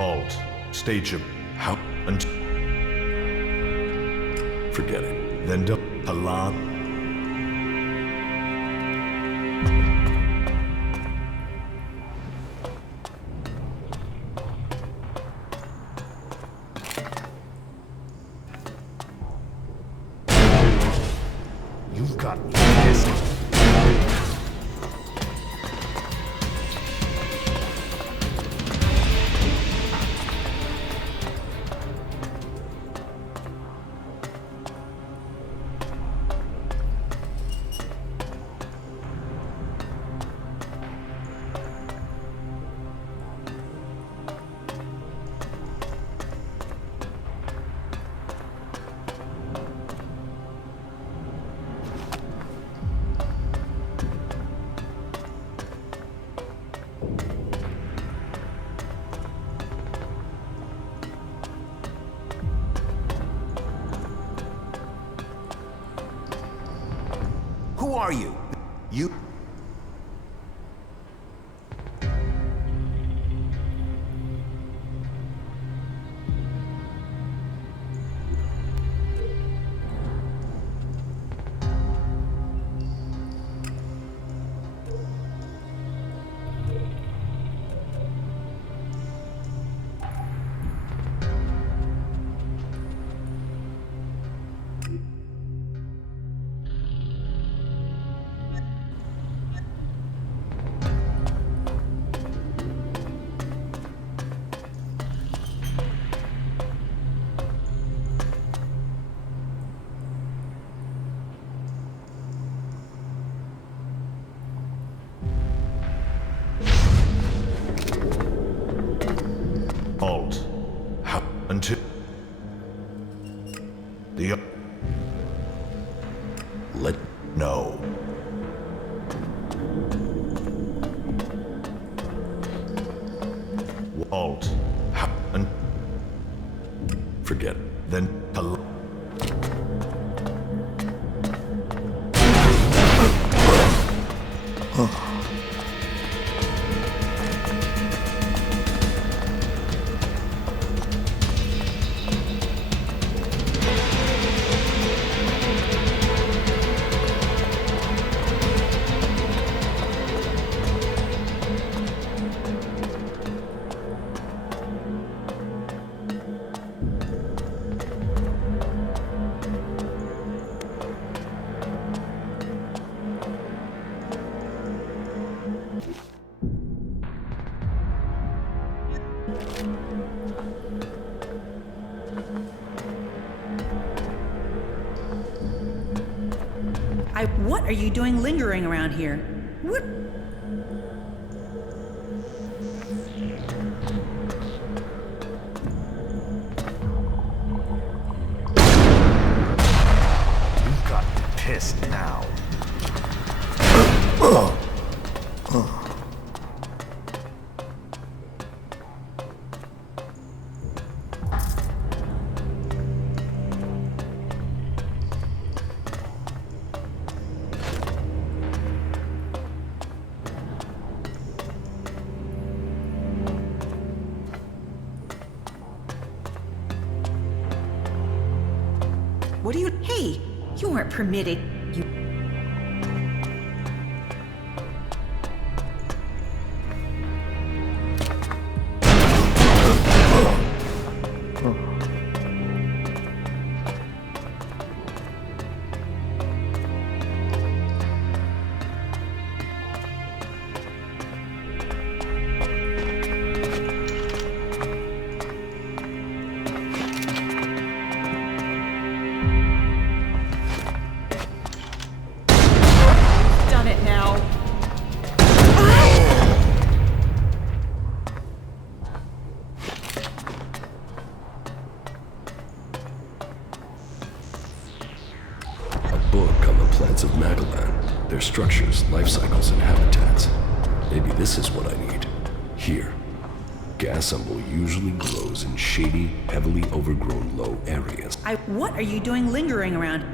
Alt. Stage him. How? And forget it. Then do Palan. You've got me pissed. Who are you? You? Alt. How? Until the let no. Alt. How? And forget it. Then Palan. What are you doing lingering around here? What? You've got me pissed now. What are you? Hey, you weren't permitted. You. Done it now. A book on the plants of Magalan, their structures, life cycles, and habitats. Maybe this is what I need. Here. Gas umbel usually grows in shady, heavily overgrown low areas. What are you doing lingering around?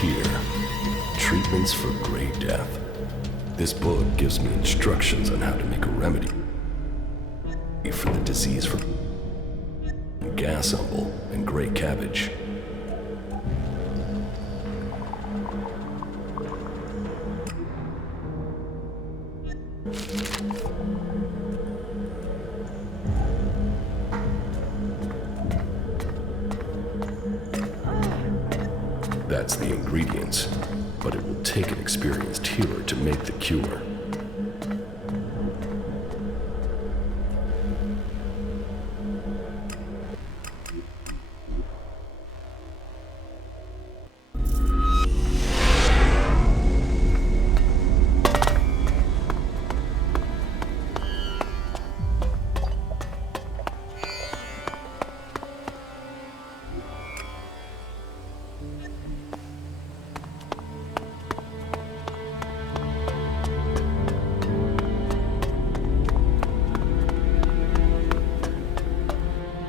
Here. Treatments for gray death. This book gives me instructions on how to make a remedy for the disease from gas umbel and gray cabbage. That's the ingredients, but it will take an experienced healer to make the cure.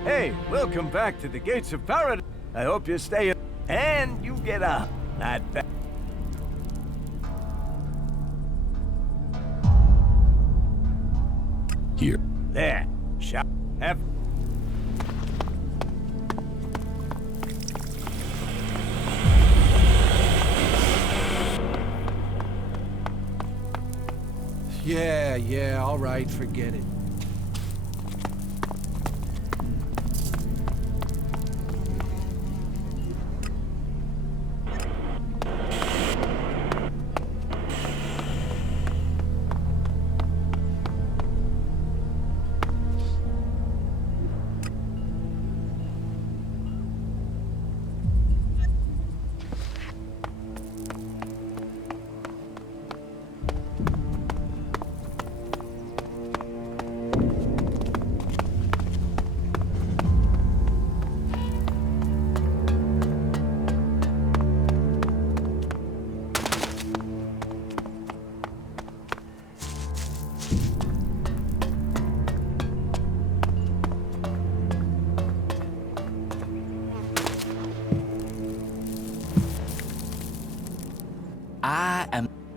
Hey, welcome back to the gates of paradise. I hope you stay and you get up. Not bad. Here. There. Shall have. Yeah, all right, forget it.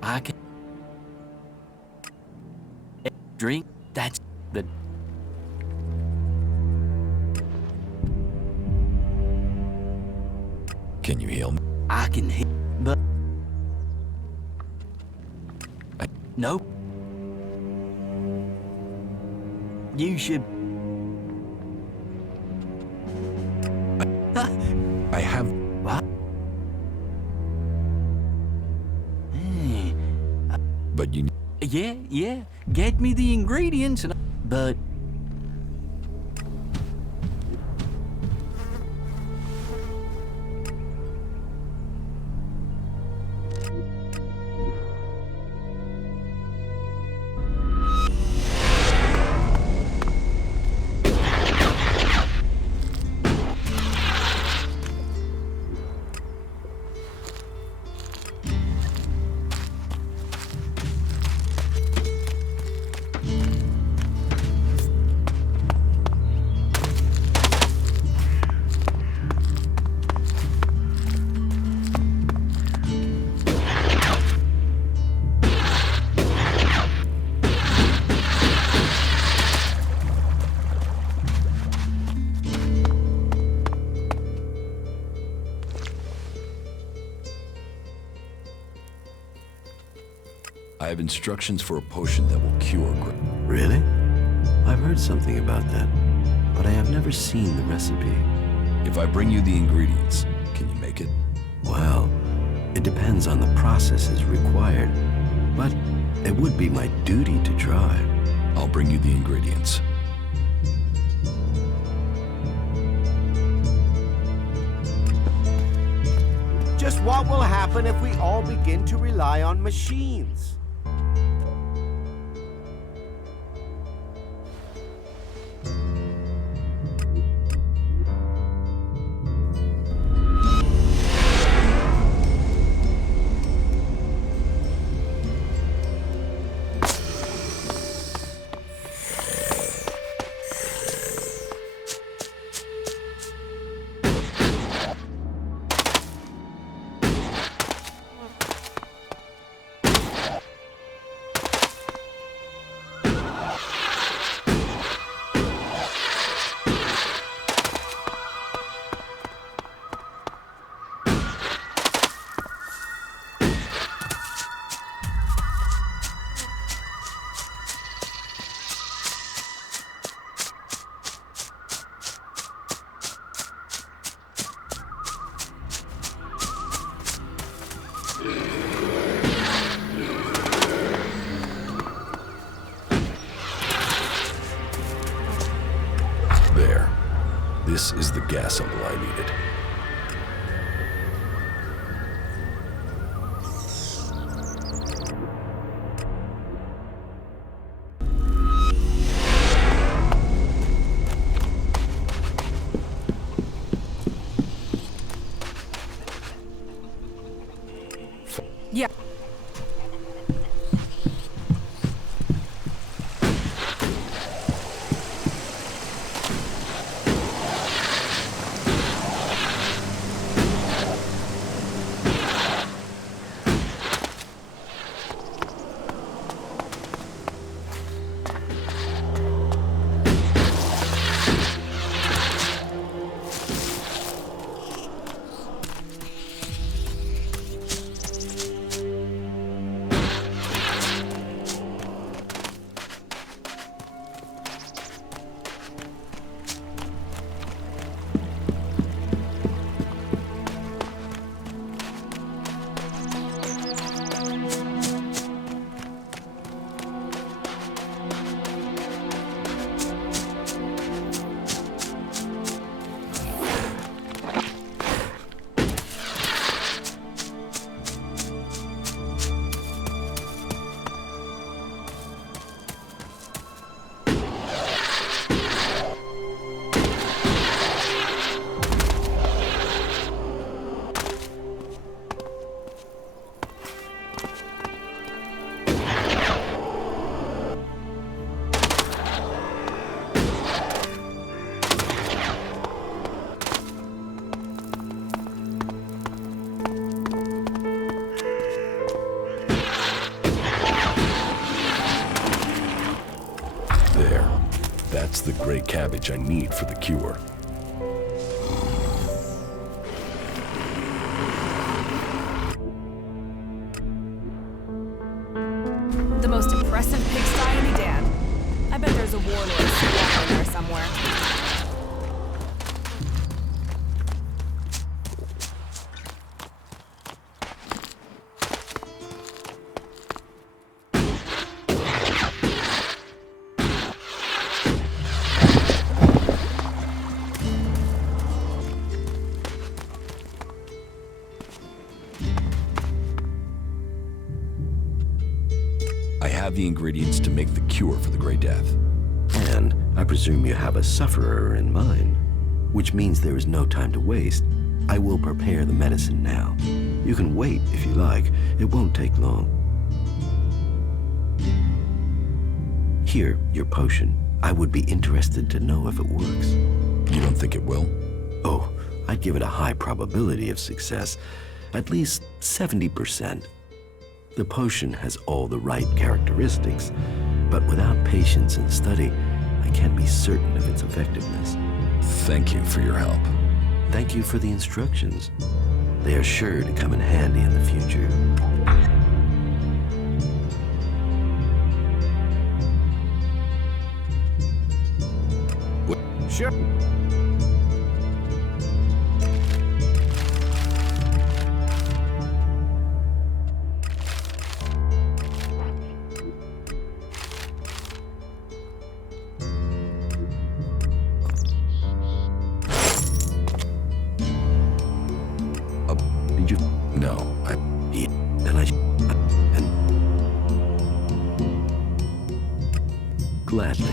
I can drink. That's the. Can you heal me? I can heal, but No. You should. I have. What? Hey, But you. yeah. Get me the ingredients and. But. I have instructions for a potion that will cure. Really? I've heard something about that, but I have never seen the recipe. If I bring you the ingredients, can you make it? Well, it depends on the processes required, but it would be my duty to try. I'll bring you the ingredients. Just what will happen if we all begin to rely on machines? There. This is the gas symbol I needed. Yeah. That's the gray cabbage I need for the cure. The aggressive pigsty and be damned. I bet there's a warlord squatting in there somewhere. I have the ingredients to make the cure for the Grey Death. And I presume you have a sufferer in mind, which means there is no time to waste. I will prepare the medicine now. You can wait if you like. It won't take long. Here, your potion. I would be interested to know if it works. You don't think it will? Oh, I'd give it a high probability of success. At least 70%. The potion has all the right characteristics, but without patience and study, I can't be certain of its effectiveness. Thank you for your help. Thank you for the instructions. They are sure to come in handy in the future. Sure. Did you? No, Then and gladly.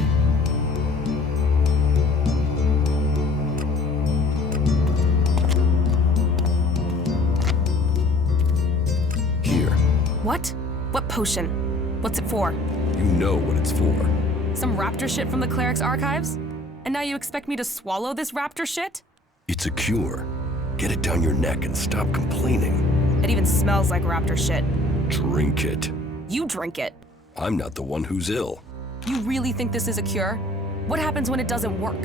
Here. What? What potion? What's it for? You know what it's for. Some raptor shit from the cleric's archives? And now you expect me to swallow this raptor shit? It's a cure. Get it down your neck and stop complaining. It even smells like raptor shit. Drink it. You drink it. I'm not the one who's ill. You really think this is a cure? What happens when it doesn't work?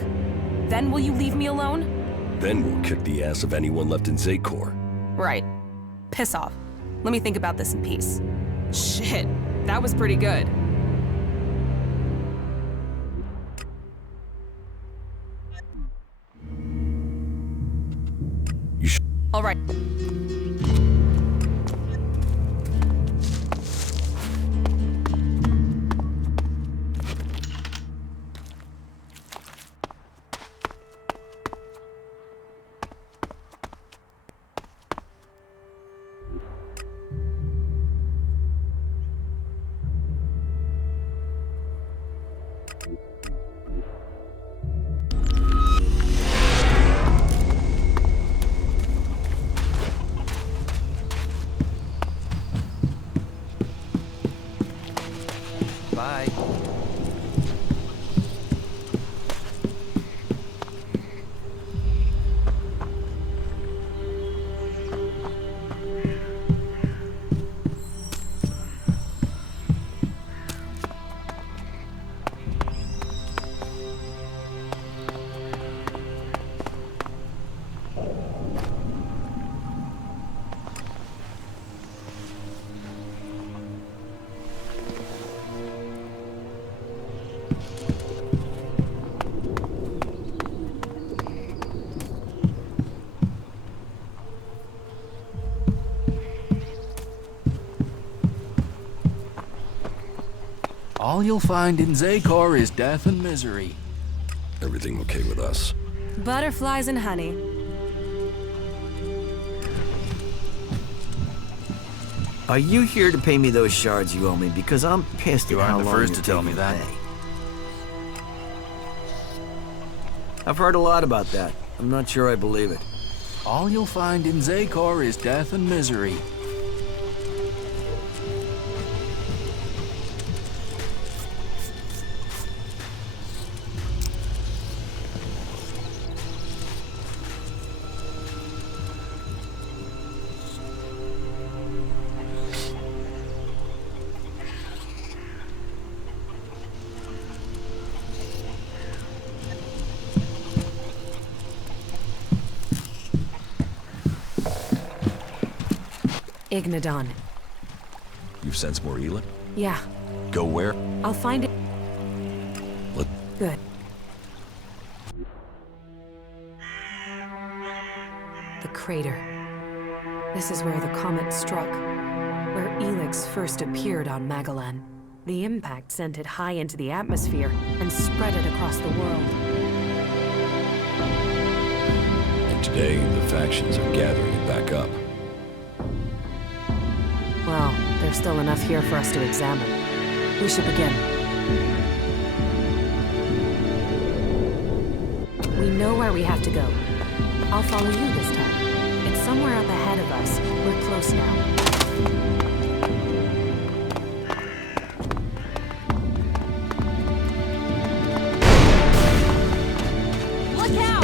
Then will you leave me alone? Then we'll kick the ass of anyone left in Zakor. Right. Piss off. Let me think about this in peace. Shit, that was pretty good. All right. Bye. All you'll find in Zakor is death and misery. Everything okay with us? Butterflies and honey. Are you here to pay me those shards you owe me? Because I'm pissed You at how aren't the long first you're to tell taking me that. pay. I've heard a lot about that. I'm not sure I believe it. All you'll find in Zakor is death and misery. Ignadon. You've sensed more Elix? Yeah. Go where? I'll find it. What? Good. The crater. This is where the comet struck, where Elex first appeared on Magellan. The impact sent it high into the atmosphere and spread it across the world. And today, the factions are gathering it back up. Well, there's still enough here for us to examine. We should begin. We know where we have to go. I'll follow you this time. It's somewhere up ahead of us. We're close now. Look out!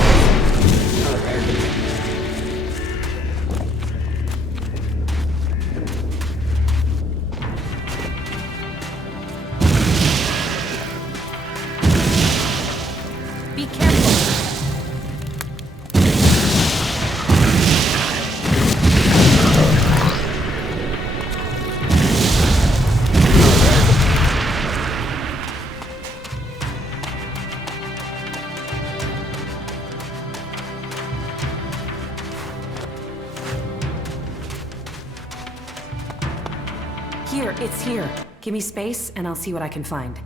Be careful! Here, it's here. Give me space, and I'll see what I can find.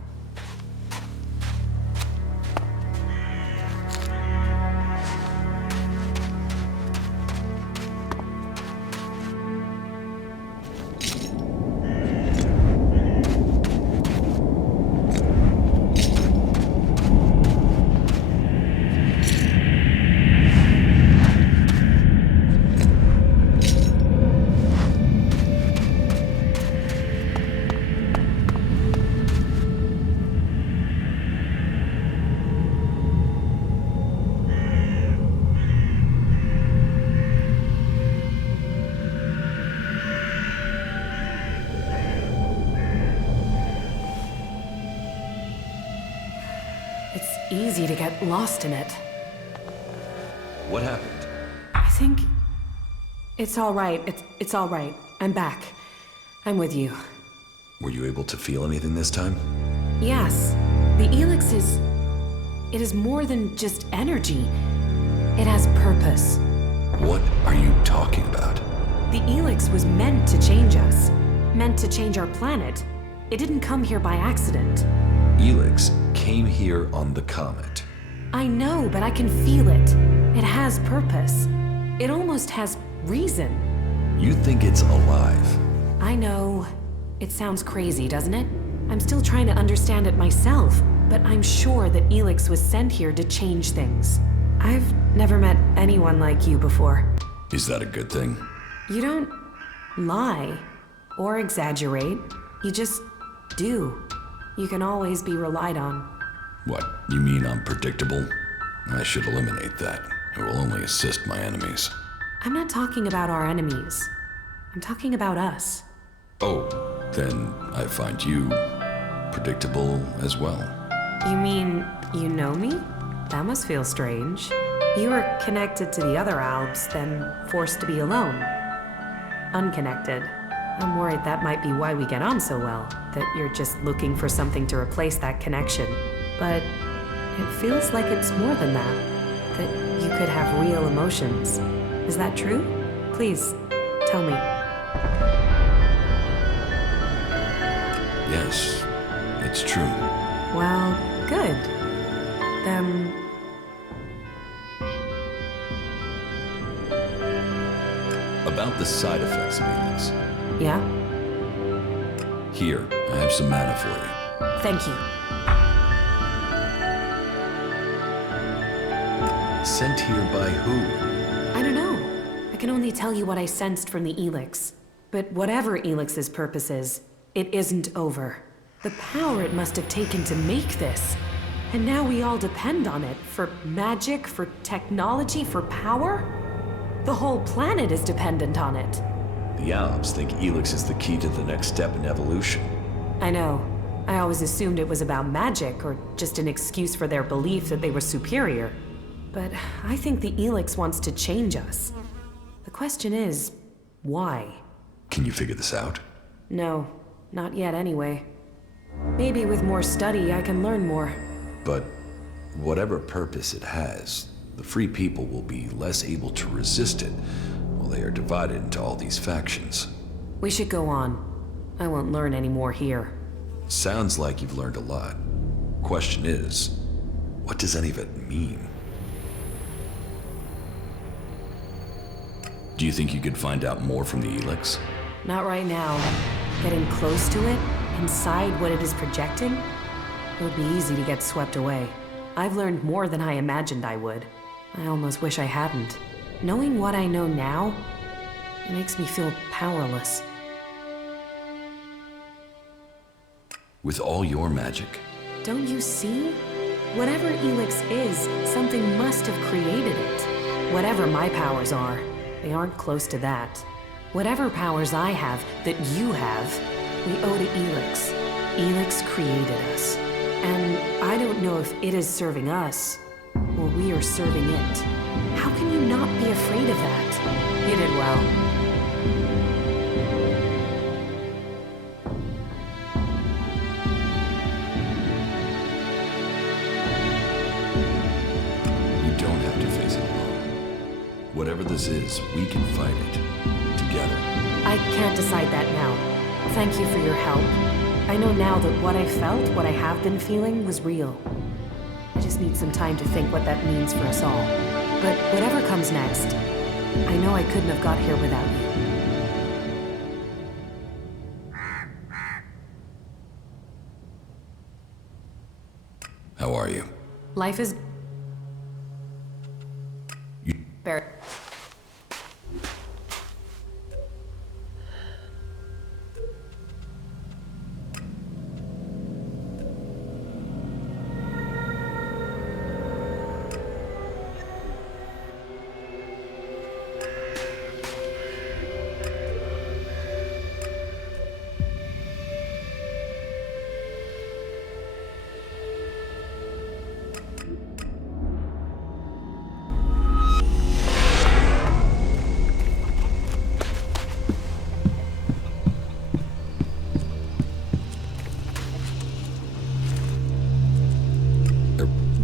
Easy to get lost in it. What happened? I think... It's all right. It's all right. I'm back. I'm with you. Were you able to feel anything this time? Yes. The Elex is... It is more than just energy. It has purpose. What are you talking about? The Elex was meant to change us. Meant to change our planet. It didn't come here by accident. Elex came here on the comet. I know, but I can feel it. It has purpose. It almost has reason. You think it's alive? I know. It sounds crazy, doesn't it? I'm still trying to understand it myself, but I'm sure that Elex was sent here to change things. I've never met anyone like you before. Is that a good thing? You don't lie or exaggerate. You just do. You can always be relied on. What, you mean I'm predictable? I should eliminate that. It will only assist my enemies. I'm not talking about our enemies. I'm talking about us. Oh, then I find you predictable as well. You mean you know me? That must feel strange. You were connected to the other Albs, then forced to be alone. Unconnected. I'm worried that might be why we get on so well, that you're just looking for something to replace that connection. But it feels like it's more than that you could have real emotions. Is that true? Please, tell me. Yes, it's true. Well, good. Then... About the side effects of Elex. Yeah? Here, I have some mana for you. Thank you. Sent here by who? I don't know. I can only tell you what I sensed from the Elex. But whatever Elix's purpose is, it isn't over. The power it must have taken to make this. And now we all depend on it for magic, for technology, for power? The whole planet is dependent on it. The Albs think Elex is the key to the next step in evolution. I know. I always assumed it was about magic, or just an excuse for their belief that they were superior. But I think the Elex wants to change us. The question is, why? Can you figure this out? No, not yet anyway. Maybe with more study, I can learn more. But whatever purpose it has, the free people will be less able to resist it while they are divided into all these factions. We should go on. I won't learn any more here. Sounds like you've learned a lot. Question is, what does any of it mean? Do you think you could find out more from the Elex? Not right now. Getting close to it, inside what it is projecting, it would be easy to get swept away. I've learned more than I imagined I would. I almost wish I hadn't. Knowing what I know now, it makes me feel powerless. With all your magic? Don't you see? Whatever Elex is, something must have created it. Whatever my powers are, they aren't close to that. Whatever powers I have that you have, we owe to Elex. Elex created us. And I don't know if it is serving us, or we are serving it. How can you not be afraid of that? You did well. You don't have to face it alone. Whatever this is, we can fight it. Together. I can't decide that now. Thank you for your help. I know now that what I felt, what I have been feeling, was real. I just need some time to think what that means for us all. But whatever comes next, I know I couldn't have got here without you. How are you? Life is... You... Barrett.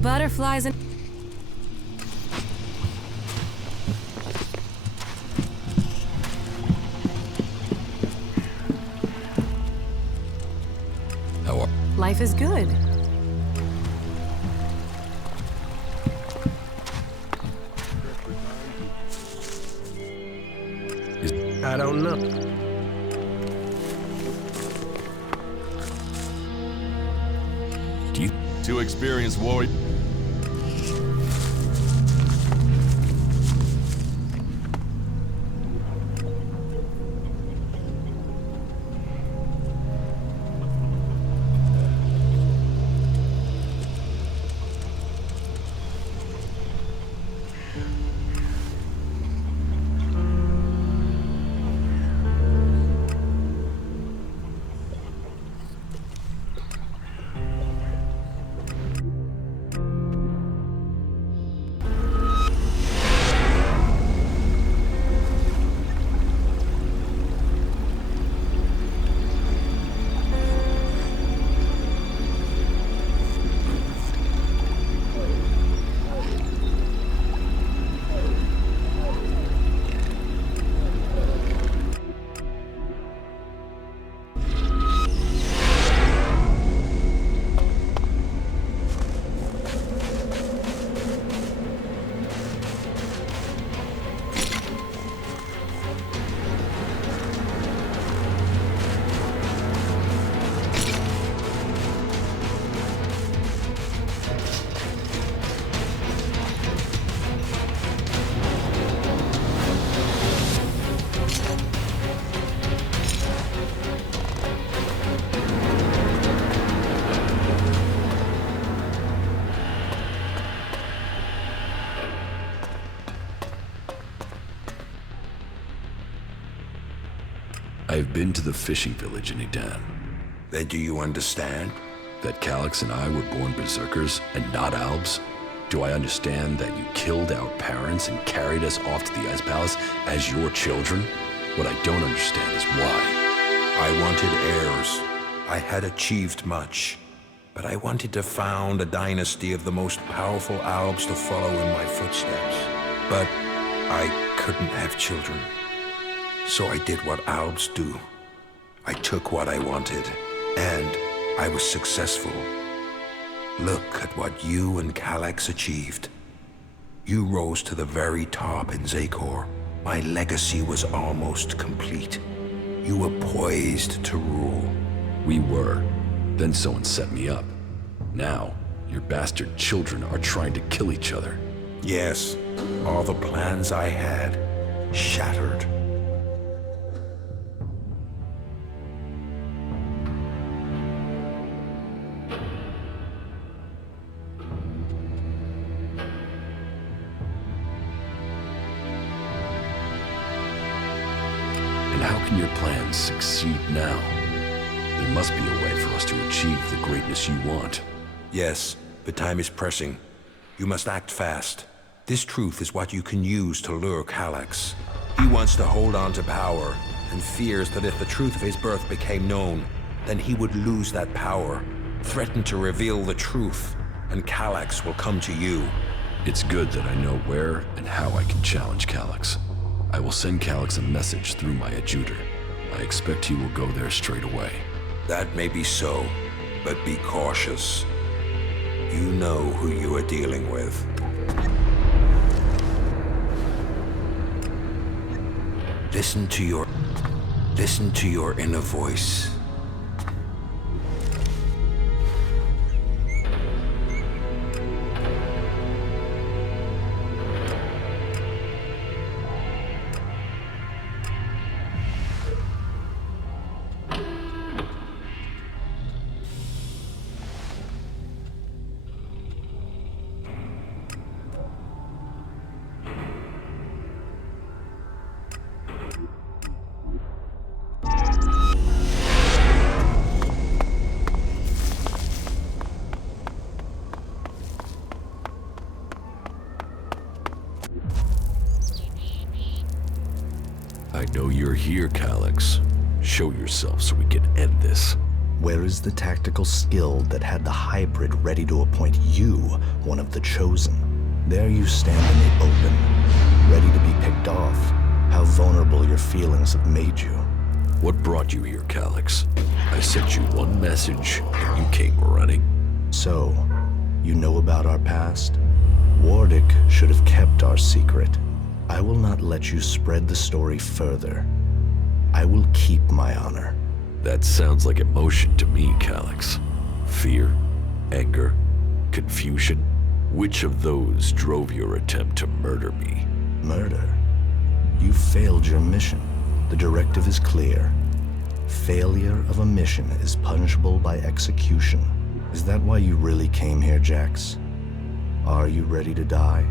Butterflies and... How are... Life is good. I don't know. Do you... Too experienced warrior. I've been to the fishing village in Edan. Then do you understand? That Calyx and I were born berserkers and not Albs? Do I understand that you killed our parents and carried us off to the Ice Palace as your children? What I don't understand is why. I wanted heirs. I had achieved much, but I wanted to found a dynasty of the most powerful Albs to follow in my footsteps. But I couldn't have children. So I did what Albs do. I took what I wanted, and I was successful. Look at what you and Calyx achieved. You rose to the very top in Xacor. My legacy was almost complete. You were poised to rule. We were. Then someone set me up. Now, your bastard children are trying to kill each other. Yes, all the plans I had shattered. And how can your plans succeed now? There must be a way for us to achieve the greatness you want. Yes, but time is pressing. You must act fast. This truth is what you can use to lure Calyx. He wants to hold on to power, and fears that if the truth of his birth became known, then he would lose that power. Threaten to reveal the truth, and Calyx will come to you. It's good that I know where and how I can challenge Calyx. I will send Calyx a message through my adjutor. I expect he will go there straight away. That may be so, but be cautious. You know who you are dealing with. Listen to your inner voice. I know you're here, Calyx. Show yourself so we can end this. Where is the tactical skill that had the hybrid ready to appoint you one of the chosen? There you stand in the open, ready to be picked off. How vulnerable your feelings have made you. What brought you here, Calyx? I sent you one message, and you came running. So, you know about our past? Wardic should have kept our secret. I will not let you spread the story further. I will keep my honor. That sounds like emotion to me, Calyx. Fear, anger, confusion. Which of those drove your attempt to murder me? Murder? You failed your mission. The directive is clear. Failure of a mission is punishable by execution. Is that why you really came here, Jax? Are you ready to die?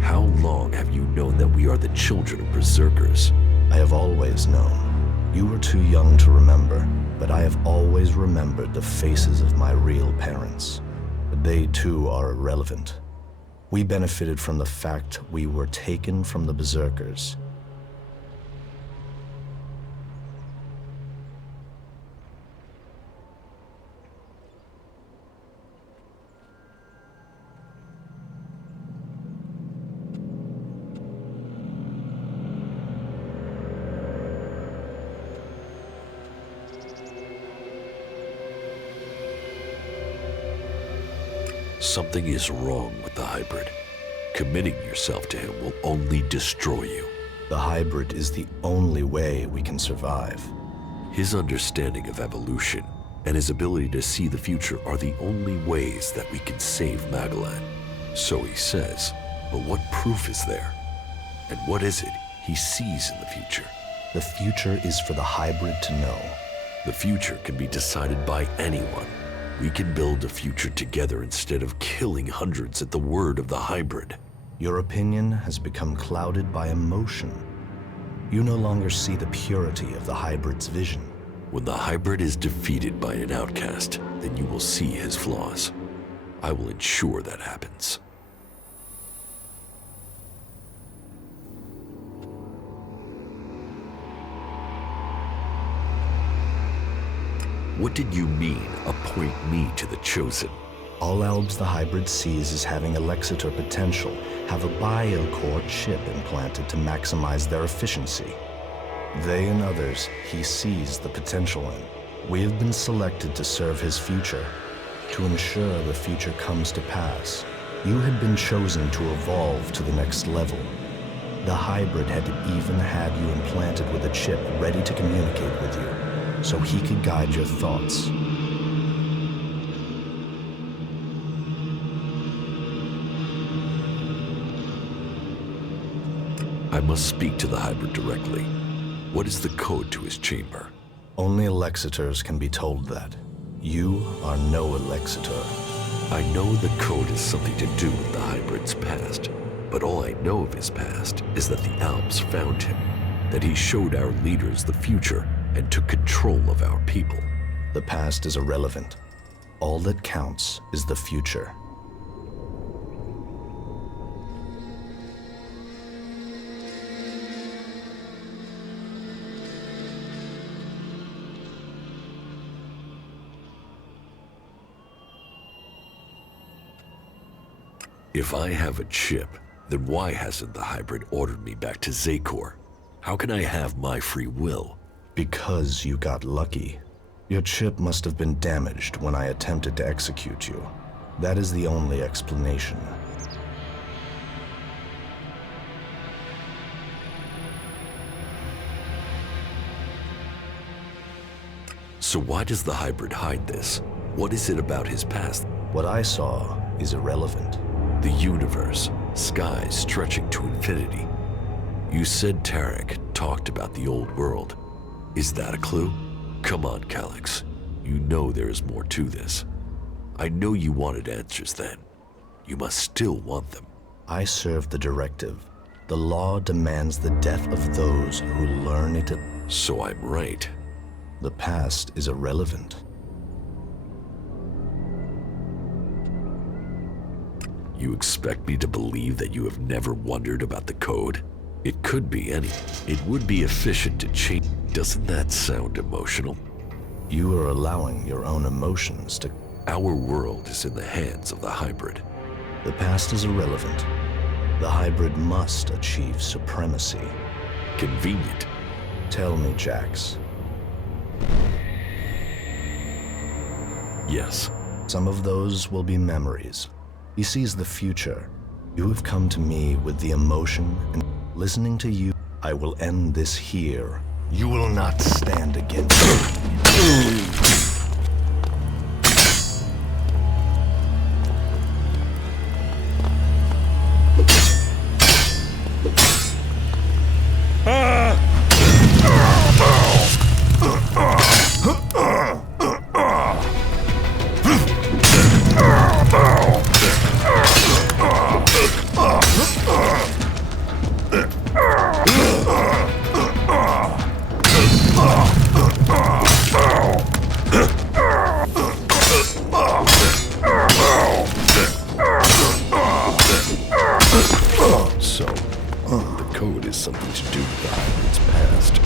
How long have you known that we are the children of berserkers? I have always known. You were too young to remember, but I have always remembered the faces of my real parents. But they too are irrelevant. We benefited from the fact we were taken from the berserkers. Something is wrong with the hybrid. Committing yourself to him will only destroy you. The hybrid is the only way we can survive. His understanding of evolution and his ability to see the future are the only ways that we can save Magellan. So he says, but what proof is there? And what is it he sees in the future? The future is for the hybrid to know. The future can be decided by anyone. We can build a future together instead of killing hundreds at the word of the hybrid. Your opinion has become clouded by emotion. You no longer see the purity of the hybrid's vision. When the hybrid is defeated by an outcast, then you will see his flaws. I will ensure that happens. What did you mean, appoint me to the Chosen? All Albs the hybrid sees as having Alexitor potential have a biocore chip implanted to maximize their efficiency. They and others he sees the potential in. We have been selected to serve his future, to ensure the future comes to pass. You had been chosen to evolve to the next level. The hybrid had even had you implanted with a chip ready to communicate with you, so he could guide your thoughts. I must speak to the hybrid directly. What is the code to his chamber? Only Alexitors can be told that. You are no Alexitor. I know the code has something to do with the hybrid's past, but all I know of his past is that the Alps found him, that he showed our leaders the future and took control of our people. The past is irrelevant. All that counts is the future. If I have a chip, then why hasn't the hybrid ordered me back to Xacor? How can I have my free will? Because you got lucky. Your chip must have been damaged when I attempted to execute you. That is the only explanation. So why does the hybrid hide this? What is it about his past? What I saw is irrelevant. The universe, skies stretching to infinity. You said Tarek talked about the old world. Is that a clue? Come on, Calyx. You know there is more to this. I know you wanted answers then. You must still want them. I serve the directive. The law demands the death of those who learn it. So I'm right. The past is irrelevant. You expect me to believe that you have never wondered about the code? It could be any. It would be efficient to change. Doesn't that sound emotional? You are allowing your own emotions to... Our world is in the hands of the hybrid. The past is irrelevant. The hybrid must achieve supremacy. Convenient. Tell me, Jax. Yes. Some of those will be memories. He sees the future. You have come to me with the emotion, and listening to you, I will end this here. You will not stand against me. So, the code is something to do with the hybrid's past.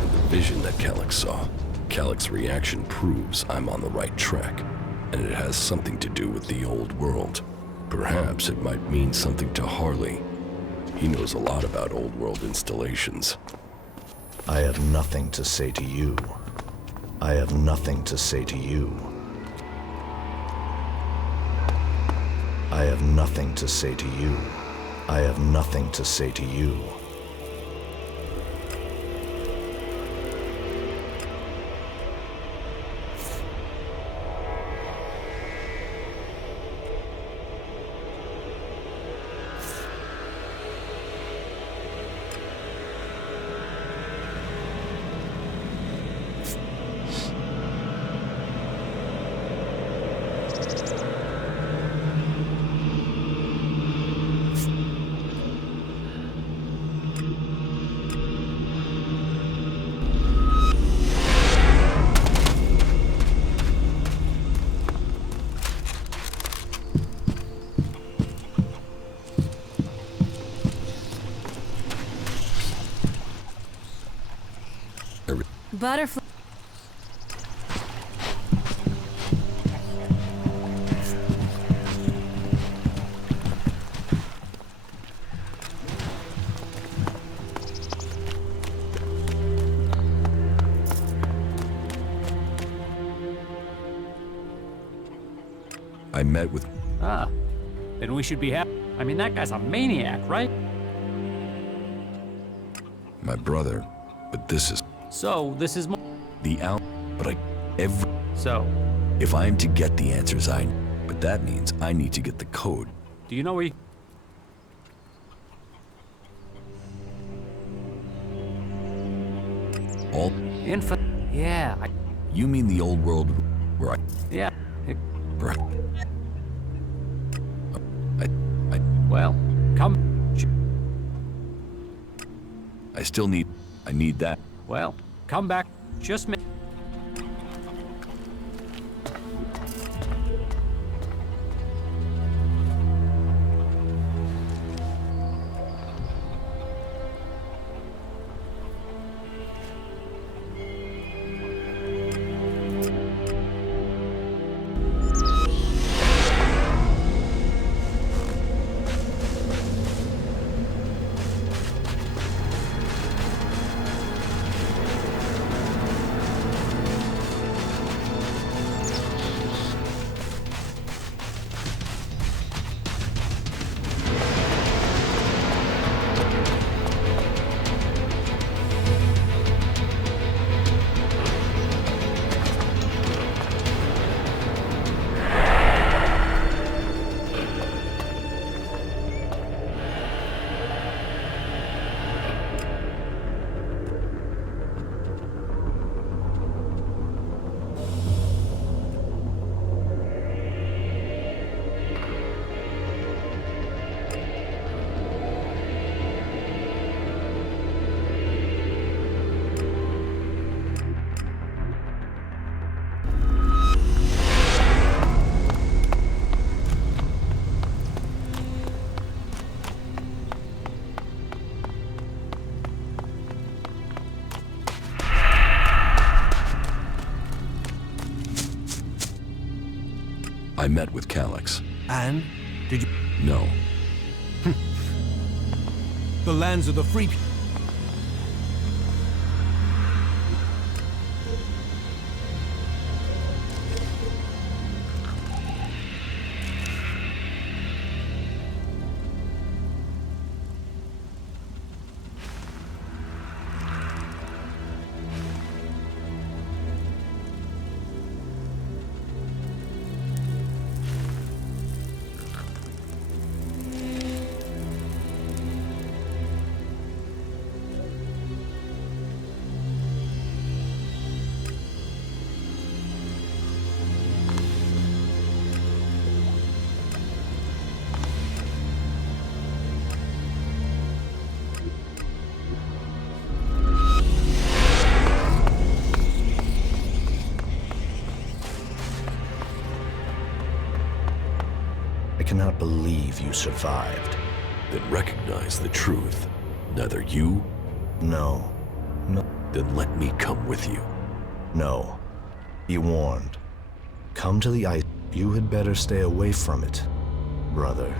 And the vision that Calyx saw. Calyx's reaction proves I'm on the right track, and it has something to do with the old world. Perhaps it might mean something to Harley. He knows a lot about old world installations. I have nothing to say to you. I have nothing to say to you. I have nothing to say to you. I have nothing to say to you. Butterfly. I met with... Ah, then we should be happy. I mean, that guy's a maniac, right? my brother, but this is... So, this is the out... But So... If I am to get the answers but that means I need to get the code. Do you know where you... All... Yeah, You mean the old world where I... Yeah. Well, come... I still need... I need that. Well, come back. Just me. I met with Calyx. And? Did you... No. The lands of the free... I cannot believe you survived. Then recognize the truth. Neither you... No. No. Then let me come with you. No. Be warned. Come to the ice. You had better stay away from it, brother.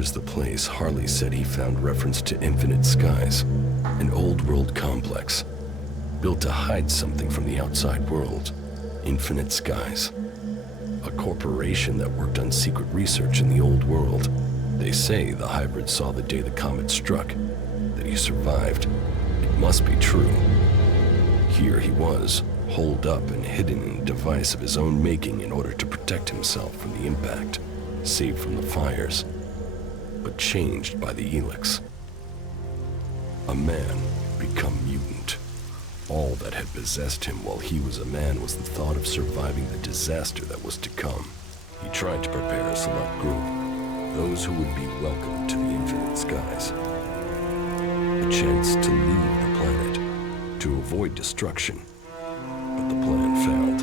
Here's the place Harley said he found reference to Infinite Skies, an old world complex built to hide something from the outside world. Infinite Skies, a corporation that worked on secret research in the old world. They say the hybrid saw the day the comet struck, that he survived. It must be true. Here he was, holed up and hidden in a device of his own making in order to protect himself from the impact, saved from the fires, but changed by the Elex. A man become mutant. All that had possessed him while he was a man was the thought of surviving the disaster that was to come. He tried to prepare a select group, those who would be welcome to the Infinite Skies. A chance to leave the planet, to avoid destruction. But the plan failed.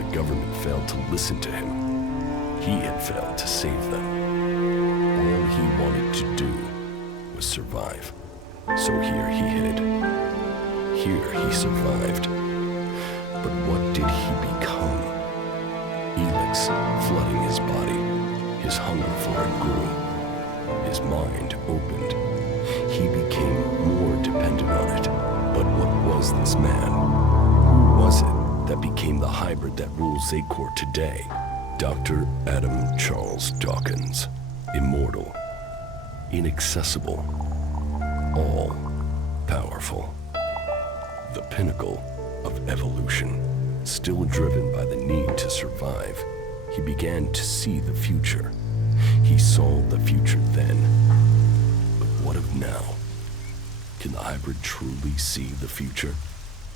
The government failed to listen to him. He had failed to save them. All he wanted to do was survive. So here he hid. Here he survived. But what did he become? Elex flooding his body. His hunger for it grew. His mind opened. He became more dependent on it. But what was this man? Who was it that became the hybrid that rules Xacor today? Dr. Adam Charles Dawkins. Immortal. Inaccessible. All-powerful. The pinnacle of evolution. Still driven by the need to survive, he began to see the future. He saw the future then. But what of now? Can the hybrid truly see the future?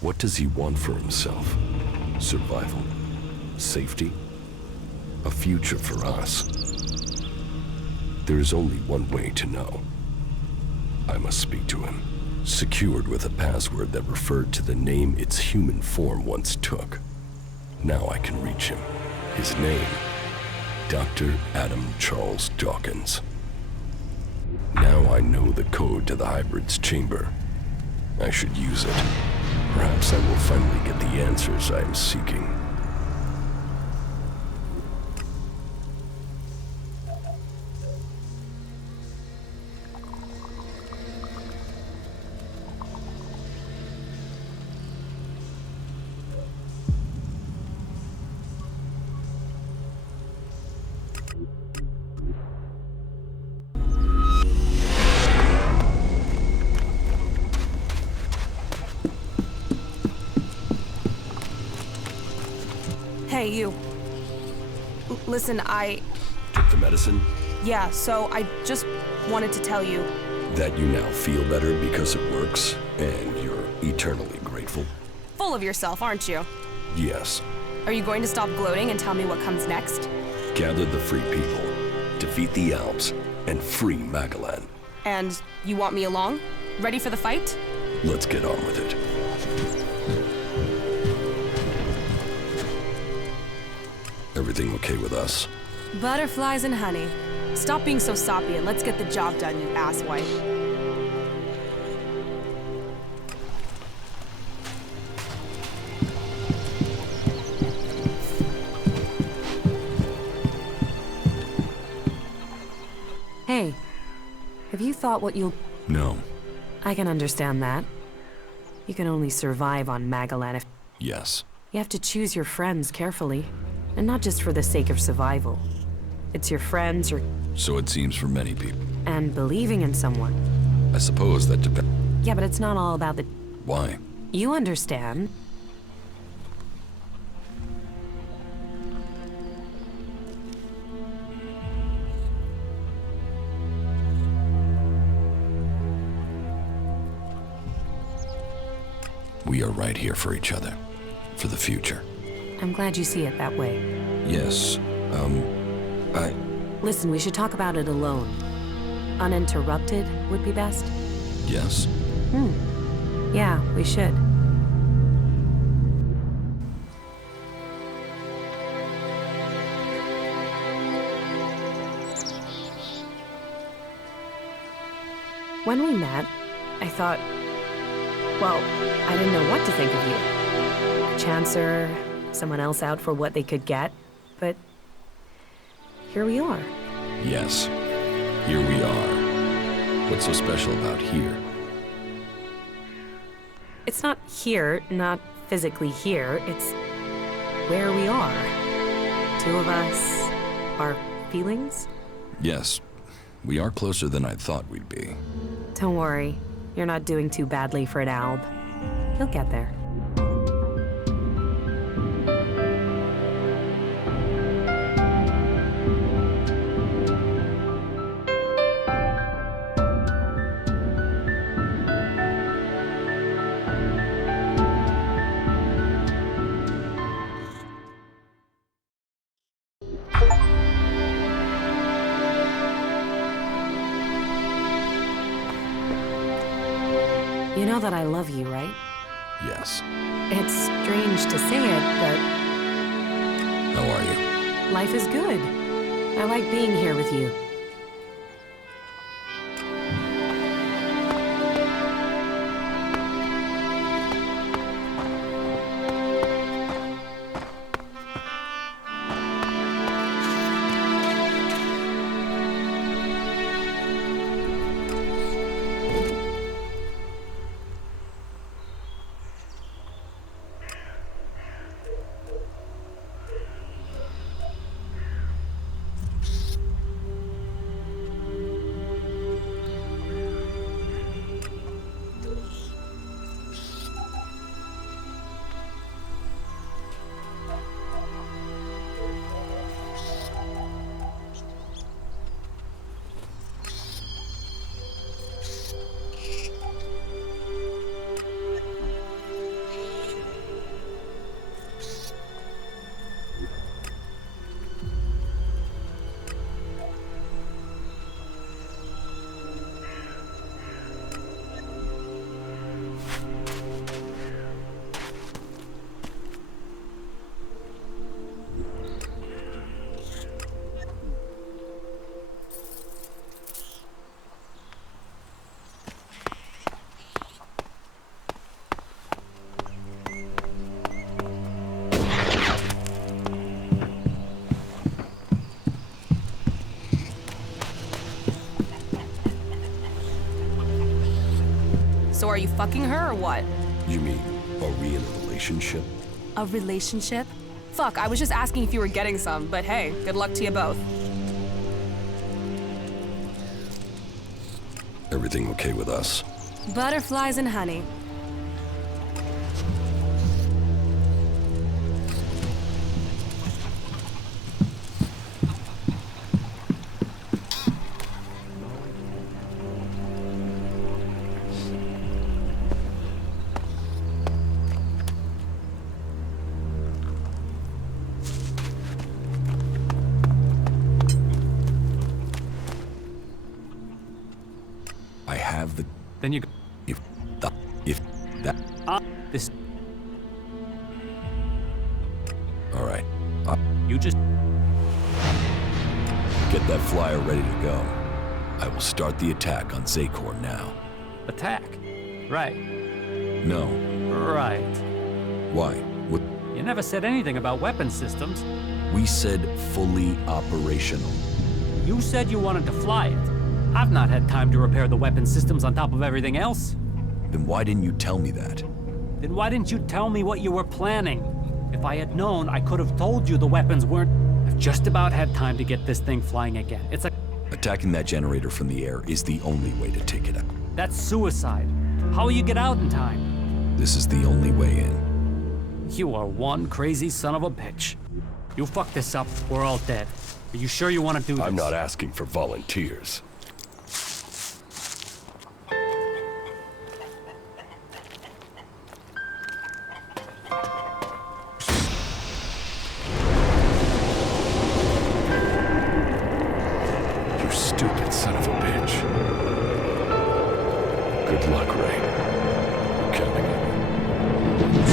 What does he want for himself? Survival? Safety? A future for us? There is only one way to know. I must speak to him. Secured with a password that referred to the name its human form once took. Now I can reach him. His name, Dr. Adam Charles Dawkins. Now I know the code to the hybrid's chamber. I should use it. Perhaps I will finally get the answers I am seeking. Hey, you. Listen, Took the medicine? Yeah, so I just wanted to tell you. That you now feel better because it works, and you're eternally grateful? Full of yourself, aren't you? Yes. Are you going to stop gloating and tell me what comes next? Gather the free people, defeat the Alps, and free Magalan. And you want me along? Ready for the fight? Let's get on with it. Everything okay with us? Butterflies and honey. Stop being so soppy and let's get the job done, you asswipe. Hey, have you thought what you'll... No. I can understand that. You can only survive on Magalan if... Yes. You have to choose your friends carefully. And not just for the sake of survival. It's your friends, or... So it seems for many people. And believing in someone. I suppose that depends. Yeah, but it's not all about the... Why? You understand. We are right here for each other. For the future. I'm glad you see it that way. Yes. Listen, we should talk about it alone. Uninterrupted would be best. Yes? Yeah, we should. When we met, I thought, well, I didn't know what to think of you. A chancer, someone else out for what they could get, but here we are. Yes. Here we are. What's so special about here? It's not here, not physically here. It's where we are. Two of us, our feelings? Yes, we are closer than I thought we'd be. Don't worry, you're not doing too badly for an alb. You'll get there. You know that I love you, right? Yes. It's strange to say it, but How are you? life is good. I like being here with you. So are you fucking her or what? You mean, are we in a relationship? A relationship? Fuck, I was just asking if you were getting some, but hey, good luck to you both. Everything okay with us? Butterflies and honey. I have the... Then you... If that... This... All right. You just... Get that flyer ready to go. I will start the attack on Zakor now. Attack. Right. No. Right. Why? What? You never said anything about weapon systems. We said fully operational. You said you wanted to fly it. I've not had time to repair the weapon systems on top of everything else. Then why didn't you tell me that? Then why didn't you tell me what you were planning? If I had known, I could have told you the weapons weren't... I've just about had time to get this thing flying again. It's a... Attacking that generator from the air is the only way to take it out. That's suicide. How will you get out in time? This is the only way in. You are one crazy son of a bitch. You fuck this up, we're all dead. Are you sure you want to do this? I'm not asking for volunteers. You stupid son of a bitch. Good luck, Ray. I'm counting on you.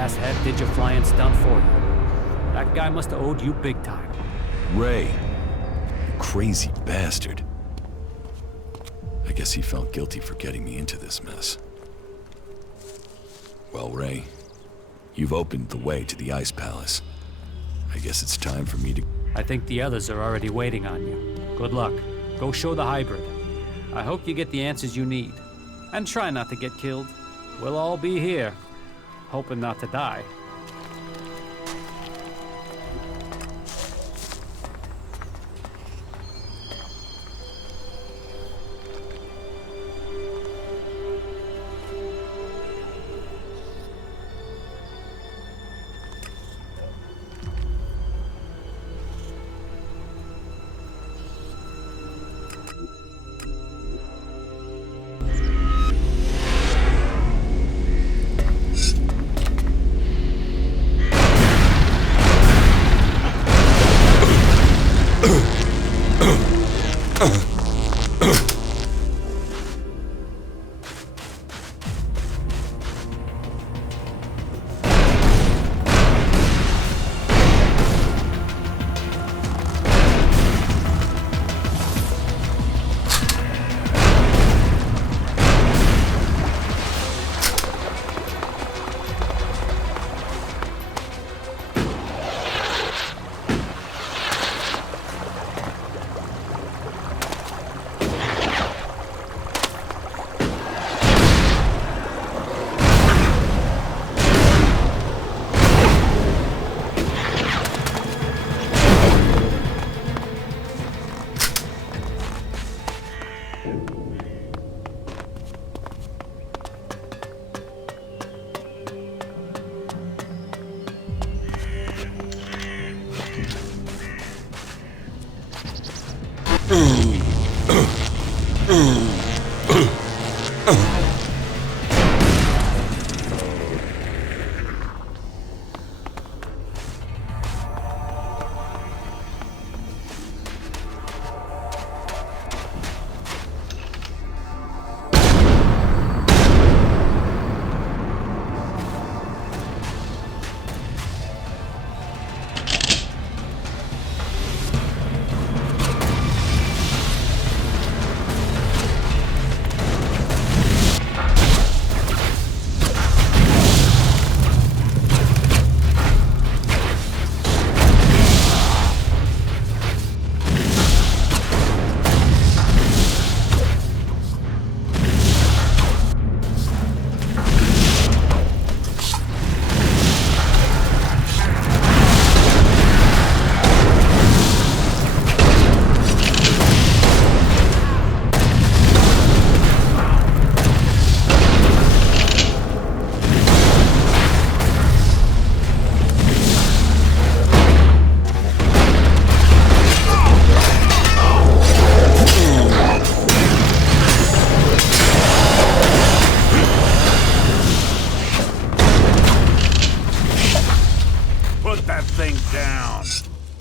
asshat did your flying stunt for you. That guy must have owed you big time. Ray, you crazy bastard. I guess he felt guilty for getting me into this mess. Well, Ray, you've opened the way to the Ice Palace. I guess it's time for me to... I think the others are already waiting on you. Good luck. Go show the hybrid. I hope you get the answers you need. And try not to get killed. We'll all be here, hoping not to die.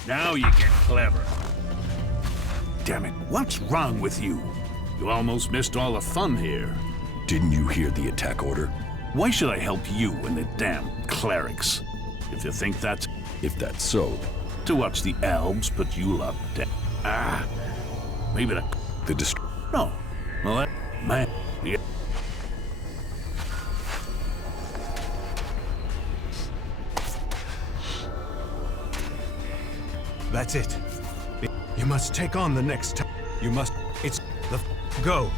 Now you get clever. Damn it, what's wrong with you? You almost missed all the fun here. Didn't you hear the attack order? Why should I help you and the damn clerics? If you think that's... If that's so... To watch the elves put you lot down. Maybe the... No. Well, that... Man... Yeah. That's it. You must take on the next time. You must... It's... the... Go.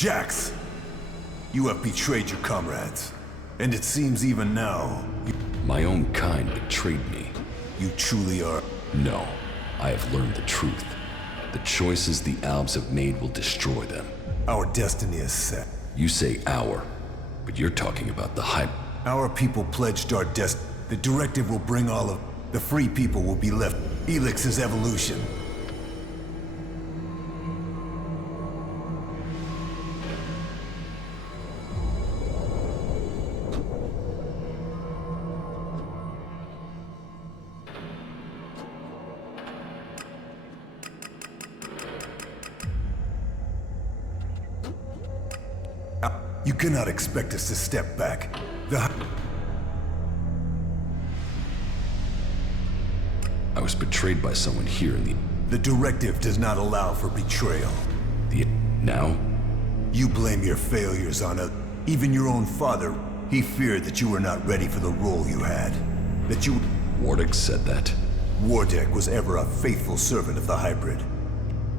Jax, you have betrayed your comrades. And it seems even now... My own kind betrayed me. You truly are... No, I have learned the truth. The choices the Albs have made will destroy them. Our destiny is set. You say our, but you're talking about the hype. Our people pledged our destiny. The directive will bring all of... The free people will be left. Elex's evolution. You cannot expect us to step back. I was betrayed by someone here in the... The directive does not allow for betrayal. Now? You blame your failures on a... Even your own father, he feared that you were not ready for the role you had. That you... Wardeck said that? Wardeck was ever a faithful servant of the hybrid.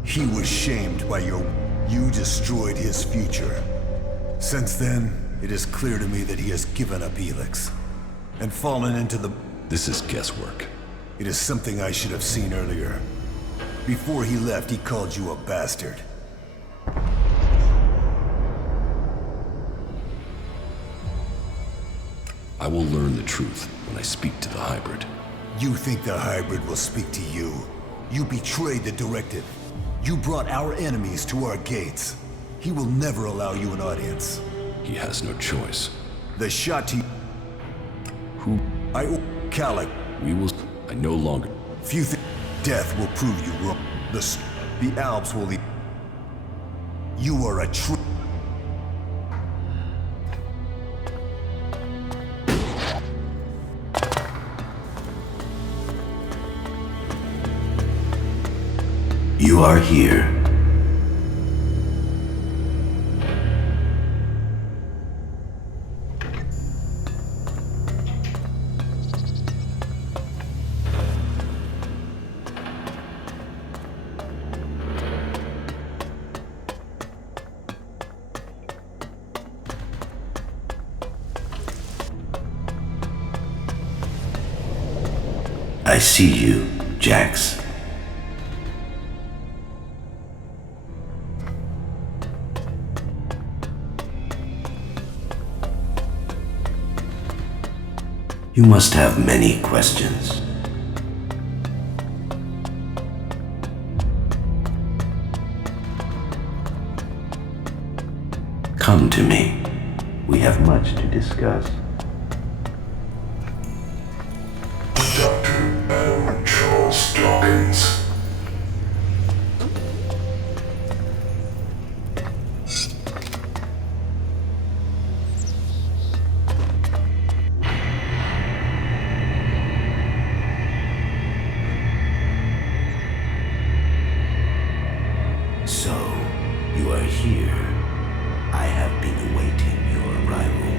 He was shamed by your... You destroyed his future. Since then, it is clear to me that he has given up Elex. And fallen into the... This is guesswork. It is something I should have seen earlier. Before he left, he called you a bastard. I will learn the truth when I speak to the hybrid. You think the hybrid will speak to you? You betrayed the directive. You brought our enemies to our gates. He will never allow you an audience. He has no choice. The Shati... Who? Kalik. We will... I no longer... Few think death will prove you wrong. The Alps will... You are a true... You are here. I see you, Jax. You must have many questions. Come to me. We have much to discuss. Dr. Charles Dawkins. So, you are here. I have been awaiting your arrival.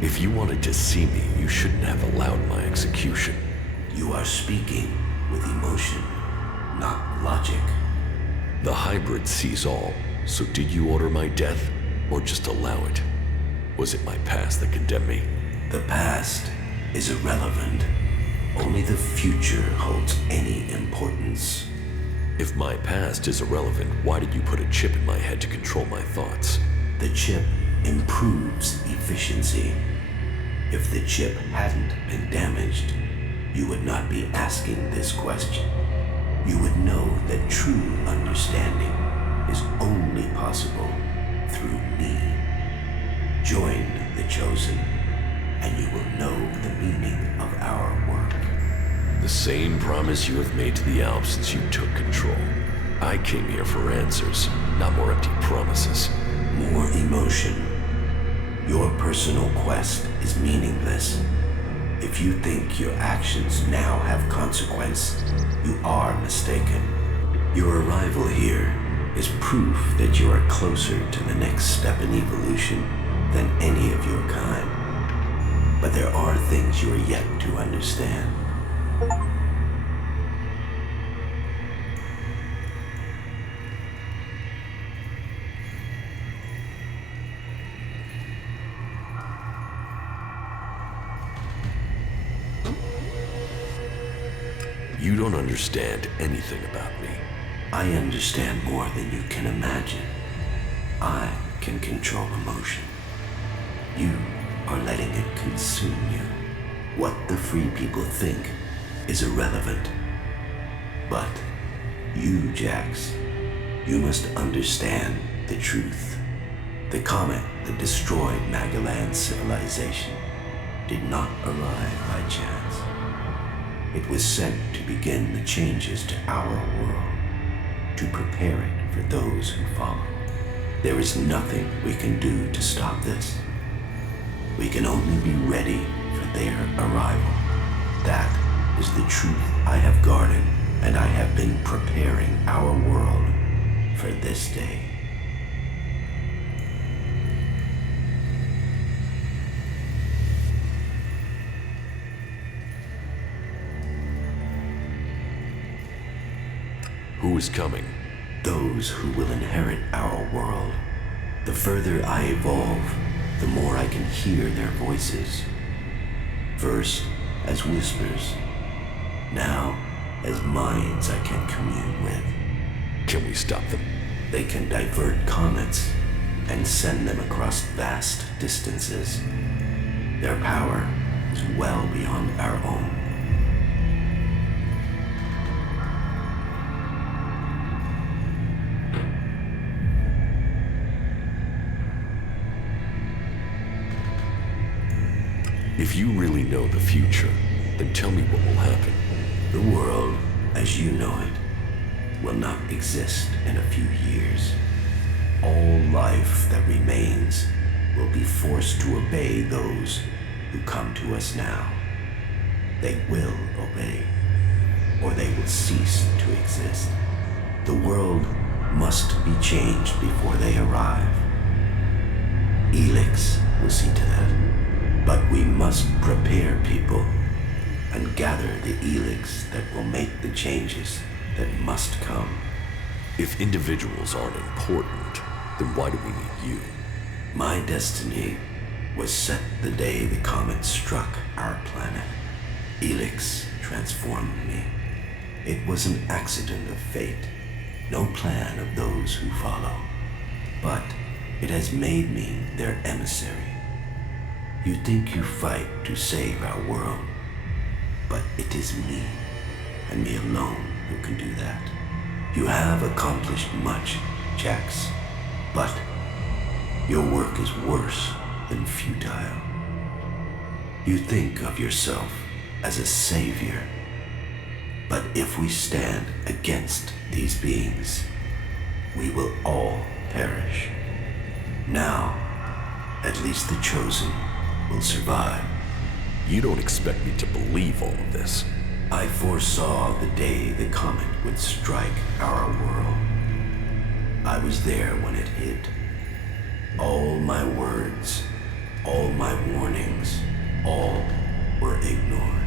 If you wanted to see me, you shouldn't have allowed my execution. You are speaking with emotion, not logic. The hybrid sees all, so did you order my death, or just allow it? Was it my past that condemned me? The past is irrelevant. Only the future holds any importance. If my past is irrelevant, why did you put a chip in my head to control my thoughts? The chip improves efficiency. If the chip hadn't been damaged, you would not be asking this question. You would know that true understanding is only possible through me. Join the Chosen, and you will know the meaning of our work. The same promise you have made to the Alps since you took control. I came here for answers, not more empty promises. More emotion. Your personal quest is meaningless. If you think your actions now have consequence, you are mistaken. Your arrival here is proof that you are closer to the next step in evolution than any of your kind. But there are things you are yet to understand. You don't understand anything about me. I understand more than you can imagine. I can control emotion. You are letting it consume you. What the free people think is irrelevant. But you, Jax, you must understand the truth. The comet that destroyed Magellan's civilization did not arrive by chance. It was sent to begin the changes to our world, to prepare it for those who follow. There is nothing we can do to stop this. We can only be ready for their arrival. That is the truth I have guarded, and I have been preparing our world for this day. Who is coming? Those who will inherit our world. The further I evolve, the more I can hear their voices. First as whispers, now as minds I can commune with. Can we stop them? They can divert comets and send them across vast distances. Their power is well beyond our own. If you really know the future, then tell me what will happen. The world, as you know it, will not exist in a few years. All life that remains will be forced to obey those who come to us now. They will obey, or they will cease to exist. The world must be changed before they arrive. Elex will see to that. But we must prepare people and gather the Elex that will make the changes that must come. If individuals aren't important, then why do we need you? My destiny was set the day the comet struck our planet. Elex transformed me. It was an accident of fate, no plan of those who follow. But it has made me their emissary. You think you fight to save our world, but it is me, and me alone, who can do that. You have accomplished much, Jax, but your work is worse than futile. You think of yourself as a savior, but if we stand against these beings, we will all perish. Now, at least the chosen will survive. You don't expect me to believe all of this. I foresaw the day the comet would strike our world. I was there when it hit. All my words, all my warnings, all were ignored.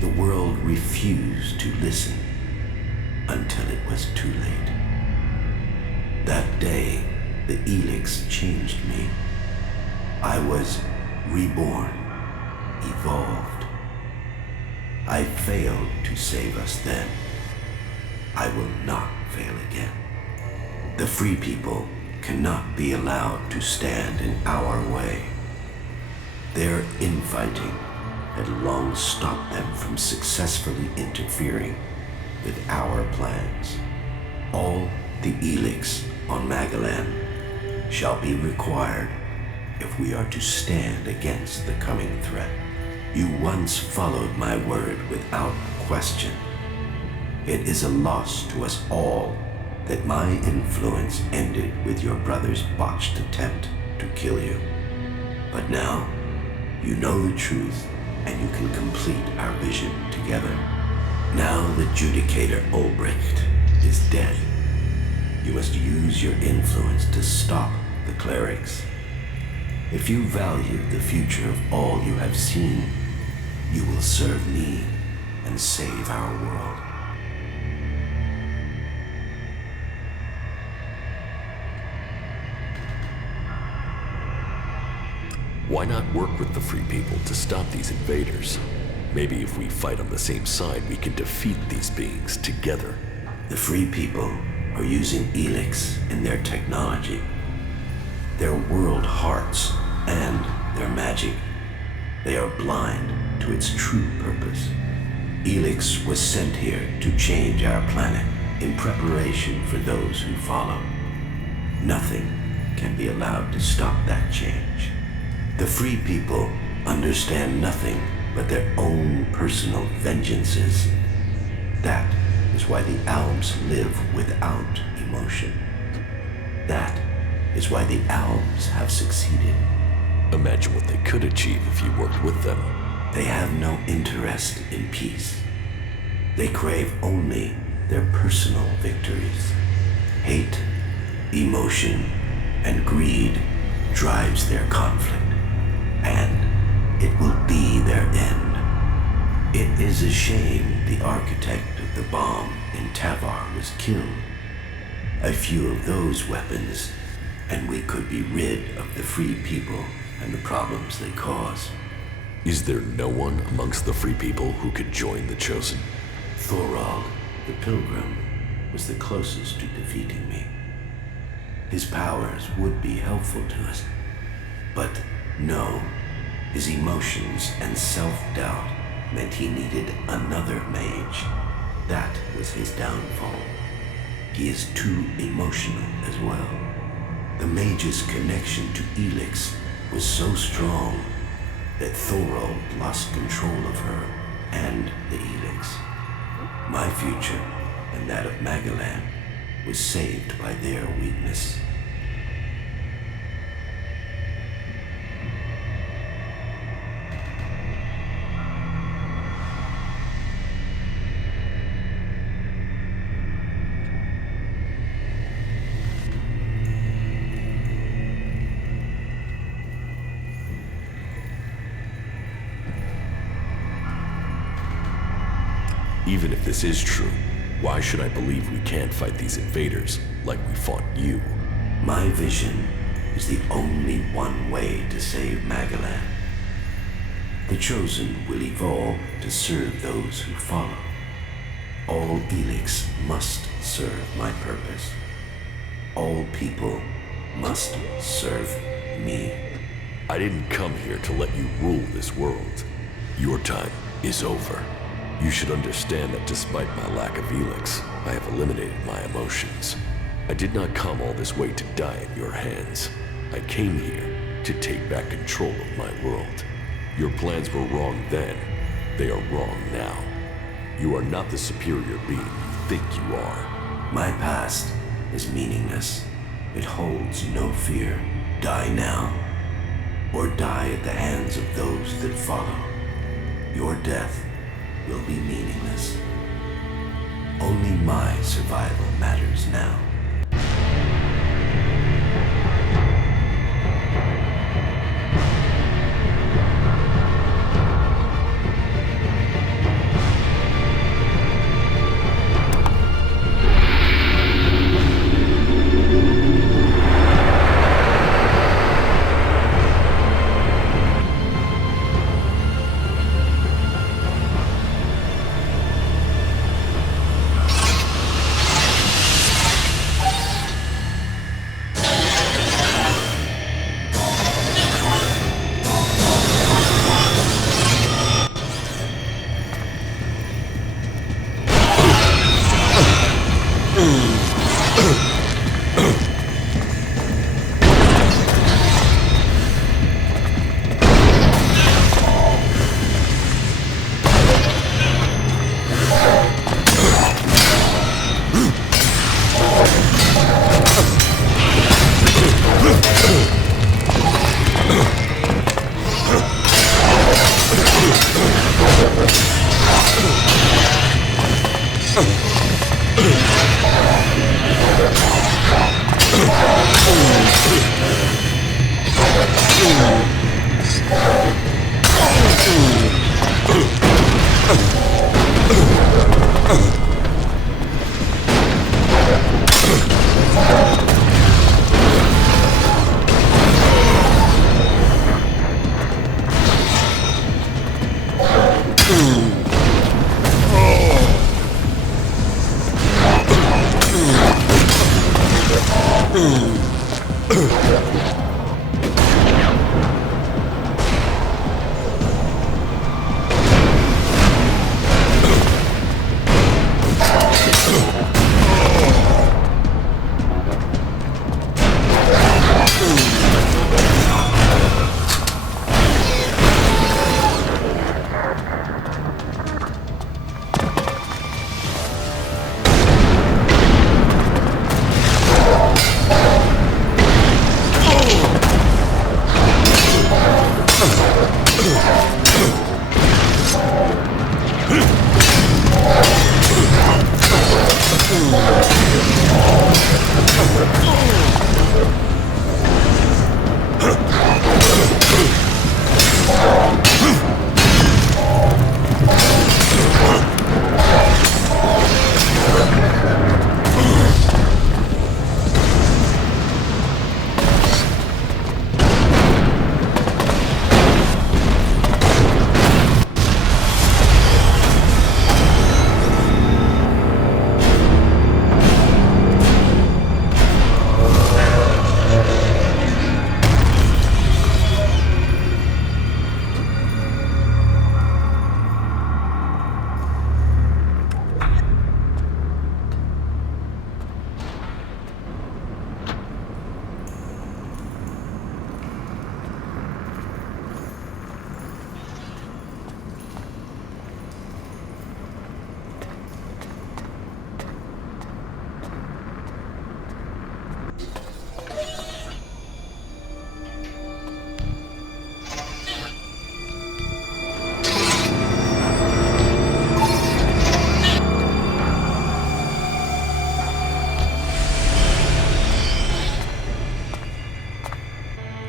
The world refused to listen until it was too late. That day, the Elex changed me. I was reborn, evolved. I failed to save us then. I will not fail again. The free people cannot be allowed to stand in our way. Their infighting had long stopped them from successfully interfering with our plans. All the Elex on Magellan shall be required if we are to stand against the coming threat. You once followed my word without question. It is a loss to us all that my influence ended with your brother's botched attempt to kill you. But now, you know the truth, and you can complete our vision together. Now the Judicator Ulbricht is dead. You must use your influence to stop the clerics. If you value the future of all you have seen, you will serve me and save our world. Why not work with the free people to stop these invaders? Maybe if we fight on the same side, we can defeat these beings together. The Free People are using ELEX in their technology, their world hearts, and their magic. They are blind to its true purpose. ELEX was sent here to change our planet in preparation for those who follow. Nothing can be allowed to stop that change. The Free People understand nothing but their own personal vengeances. That is why the Alps live without emotion. That is why the Alps have succeeded. Imagine what they could achieve if you worked with them. They have no interest in peace. They crave only their personal victories. Hate, emotion, and greed drives their conflict, and it will be their end. It is a shame the architect of the bomb in Tavar was killed. A few of those weapons, and we could be rid of the Free People and the problems they cause. Is there no one amongst the Free People who could join the Chosen? Thorald, the Pilgrim, was the closest to defeating me. His powers would be helpful to us, but no, his emotions and self-doubt meant he needed another mage. That was his downfall. He is too emotional as well. The mage's connection to ELEX was so strong that Thorald lost control of her and the ELEX. My future and that of Magalan was saved by their weakness. Even if this is true, why should I believe we can't fight these invaders like we fought you? My vision is the only one way to save Magalan. The Chosen will evolve to serve those who follow. All ELEX must serve my purpose. All people must serve me. I didn't come here to let you rule this world. Your time is over. You should understand that despite my lack of ELEX, I have eliminated my emotions. I did not come all this way to die at your hands. I came here to take back control of my world. Your plans were wrong then. They are wrong now. You are not the superior being you think you are. My past is meaningless. It holds no fear. Die now, or die at the hands of those that follow. Your death will be meaningless. Only my survival matters now.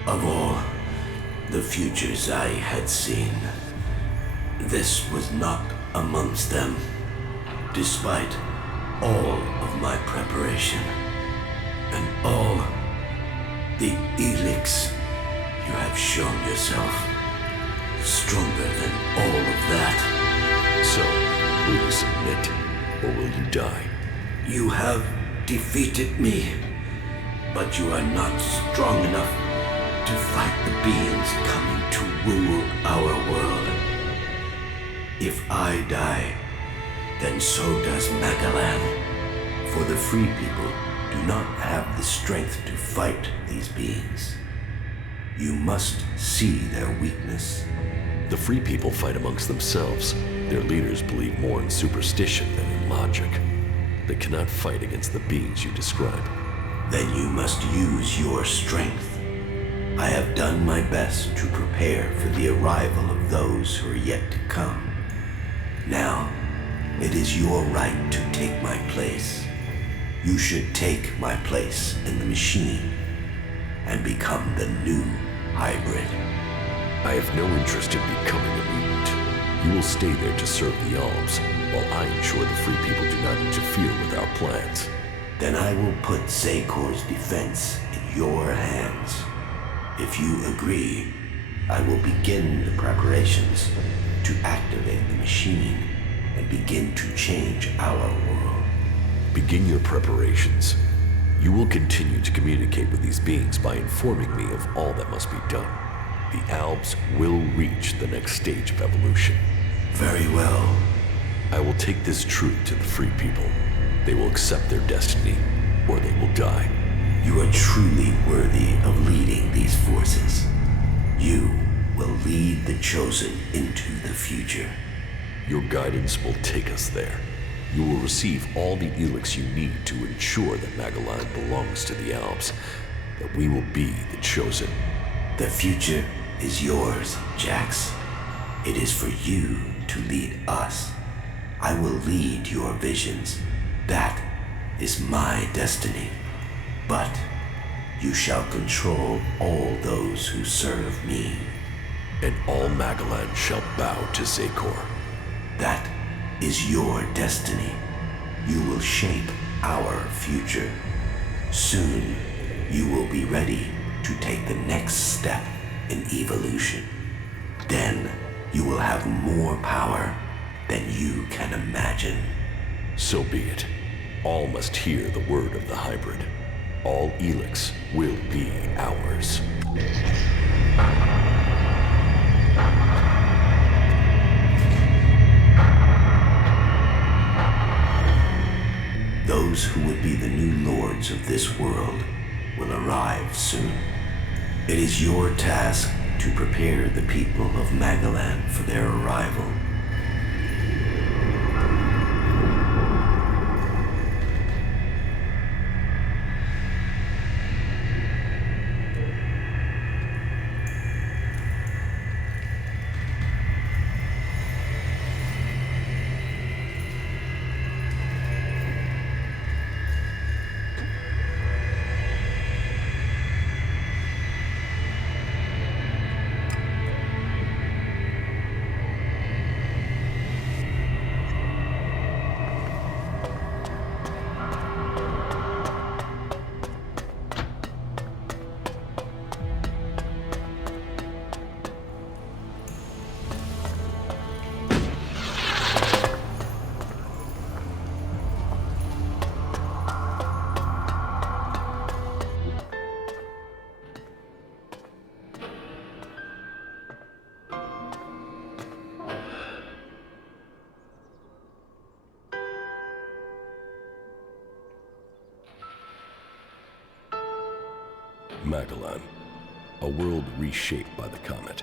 Of all the futures I had seen, this was not amongst them, despite all of my preparation and all the ELEX you have shown yourself stronger than all of that. So, will you submit, or will you die? You have defeated me, but you are not strong enough to fight the beings coming to rule our world. If I die, then so does Magalan. For the free people do not have the strength to fight these beings. You must see their weakness. The free people fight amongst themselves. Their leaders believe more in superstition than in logic. They cannot fight against the beings you describe. Then you must use your strength. I have done my best to prepare for the arrival of those who are yet to come. Now, it is your right to take my place. You should take my place in the machine and become the new hybrid. I have no interest in becoming a mutant. You will stay there to serve the Alps, while I ensure the free people do not interfere with our plans. Then I will put Xyloph's defense in your hands. If you agree, I will begin the preparations to activate the machine and begin to change our world. Begin your preparations. You will continue to communicate with these beings by informing me of all that must be done. The Alps will reach the next stage of evolution. Very well. I will take this truth to the free people. They will accept their destiny, or they will die. You are truly worthy of leading these forces. You will lead the Chosen into the future. Your guidance will take us there. You will receive all the ELEX you need to ensure that Magalan belongs to the Alps, that we will be the Chosen. The future is yours, Jax. It is for you to lead us. I will lead your visions. That is my destiny. But you shall control all those who serve me. And all Magalan shall bow to Xylophia. That is your destiny. You will shape our future. Soon, you will be ready to take the next step in evolution. Then, you will have more power than you can imagine. So be it. All must hear the word of the hybrid. All ELEX will be ours. Those who would be the new lords of this world will arrive soon. It is your task to prepare the people of Magalan for their arrival. Magalan, a world reshaped by the comet.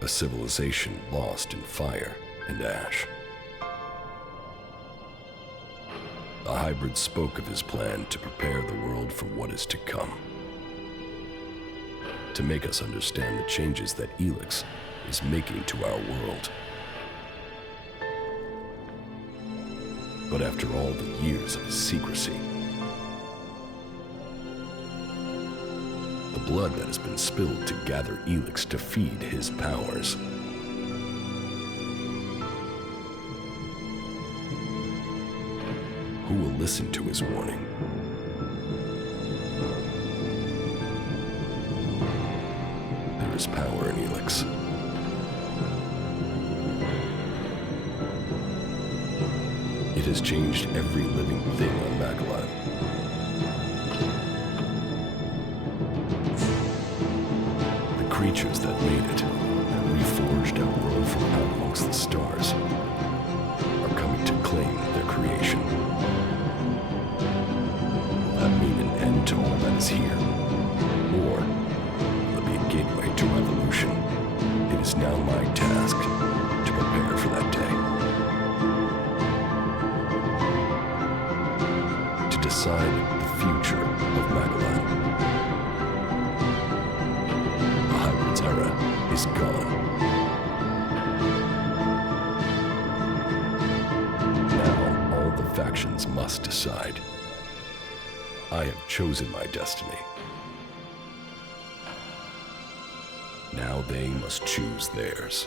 A civilization lost in fire and ash. The hybrid spoke of his plan to prepare the world for what is to come. To make us understand the changes that ELEX is making to our world. But after all the years of his secrecy, the blood that has been spilled to gather ELEX to feed his powers, who will listen to his warning? There is power in ELEX. It has changed every living thing on Magalan. The creatures that made it, that reforged our world from out amongst the stars, are coming to claim their creation. Will that mean an end to all that is here? Or will it be a gateway to evolution? It is now my task to prepare for that day. To decide the future of Magalan. The hybrid's era is gone. Now all the factions must decide. I have chosen my destiny. Now they must choose theirs.